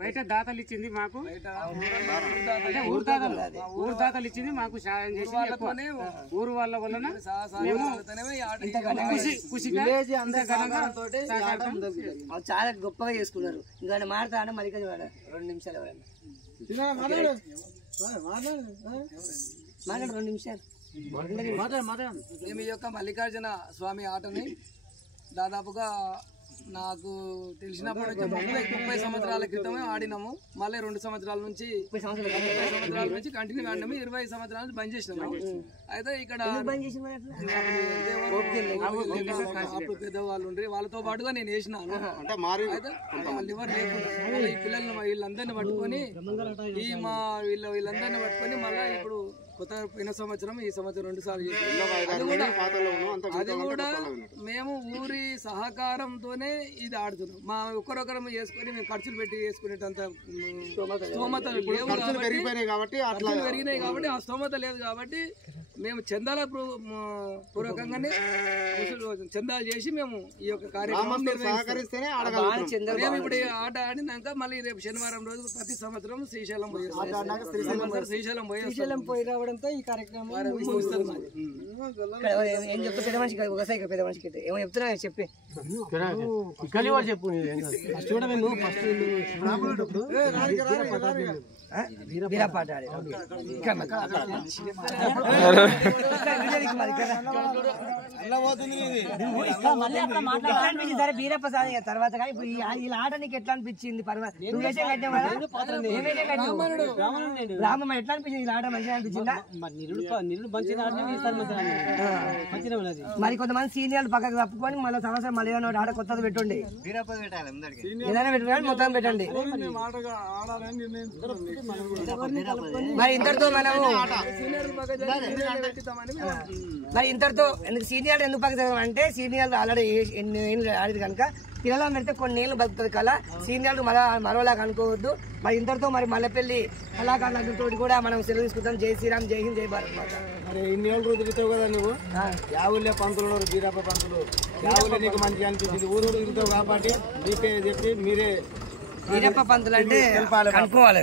బయట దాతలు ఇచ్చింది మాకు, అంటే ఊరు దాతలు ఇచ్చింది మాకు సాయం చేసి ఊరు వాళ్ళ వలన చాలా గొప్పగా చేసుకున్నారు. ఇంకా మాట్లాడ మరి 2 నిమిషాలు మాట్లాడు 2 నిమిషాలు. మేము ఈ యొక్క మల్లికార్జున స్వామి ఆటని దాదాపుగా నాకు తెలిసినప్పటి నుంచి 30 సంవత్సరాల క్రితమే ఆడినాము. మళ్ళీ 2 సంవత్సరాల నుంచి 30 సంవత్సరాల నుంచి కంటిన్యూ ఆడినాము. 20 సంవత్సరాల నుంచి బంద్ చేసినాము. అయితే ఇక్కడ అప్పుడు పెద్దవాళ్ళు ఉండ్రి, వాళ్ళతో పాటుగా నేను వేసినాను. అయితే లివర్ లేకుండా ఈ పిల్లల్ని వీళ్ళందరినీ పట్టుకొని వీళ్ళందరినీ పట్టుకొని మళ్ళీ ఇప్పుడు కొత్త పోయిన సంవత్సరం ఈ సంవత్సరం 2 సార్లు చేసాం. అది కూడా మేము ఊరి సహకారంతోనే ఇది ఆడుతున్నాం. మా ఒక్కరొకరం చేసుకుని మేము ఖర్చులు పెట్టి చేసుకునేటంత స్తోమత లేవు కాబట్టి ఆ స్తోమత లేదు కాబట్టి మేము చందాల పూర్వకంగానే చందాలు చేసి మేము ఈ యొక్క కార్యక్రమం మేము ఇప్పుడు ఆట ఆడినాక మళ్ళీ రేపు శనివారం రోజు ప్రతి సంవత్సరం శ్రీశైలం పోయి రావడంతో ఈ కార్యక్రమం ఏం చెప్తా పెద్ద మనిషికి ఒకసారి పెద్ద మనిషికి ఏమో చెప్తున్నా చెప్పి చెప్పు వీరపాట సరే బీరప్ప సార్ తర్వాత కానీ ఇప్పుడు ఈ ఆట నీకు ఎట్లా అనిపించింది? నువ్వు వేషం కట్టావు కదా, రామమ్మ ఎట్లా అనిపించింది? ఈ ఆట మంచిగా అనిపించిందా? మరి కొంతమంది సీనియర్లు పక్కకు తప్పుకొని మళ్ళీ సంవత్సరం మళ్ళీ ఏదైనా ఆట కొత్తది పెట్టండి, ఏదైనా పెట్టండి, మొత్తం పెట్టండి. మరి ఇంతటితో మనము సీనియర్ ఎందుకు పక్కన అంటే సీనియర్లు ఆల్రెడీ ఎన్ని ఏళ్ళు ఆడేది కనుక పిల్లల పెడితే కొన్ని ఏళ్ళు బతుకుతుంది కదా, సీనియర్లు మరోలాగా అనుకోవద్దు. మరి ఇంతటితో మరి మల్లెపల్లి కళాకారులతో కూడా మనం సెలవు తీసుకుంటాం. జై శ్రీరామ్, జై హింద్, జై భారత్ మాత. మరి ఇన్ని ఏళ్ళు తిరుగుతావు కదా నువ్వు, యావులే పంతులు ఉన్నారు, బీరప్ప పంతులు, యావులే నీకు మంచిగా అనిపించింది. ఊరు తిరుగుతావు కాబట్టి మీకే చెప్పి మీరే బీరప్ప పంతులు అంటే కనుక్కోవాలి.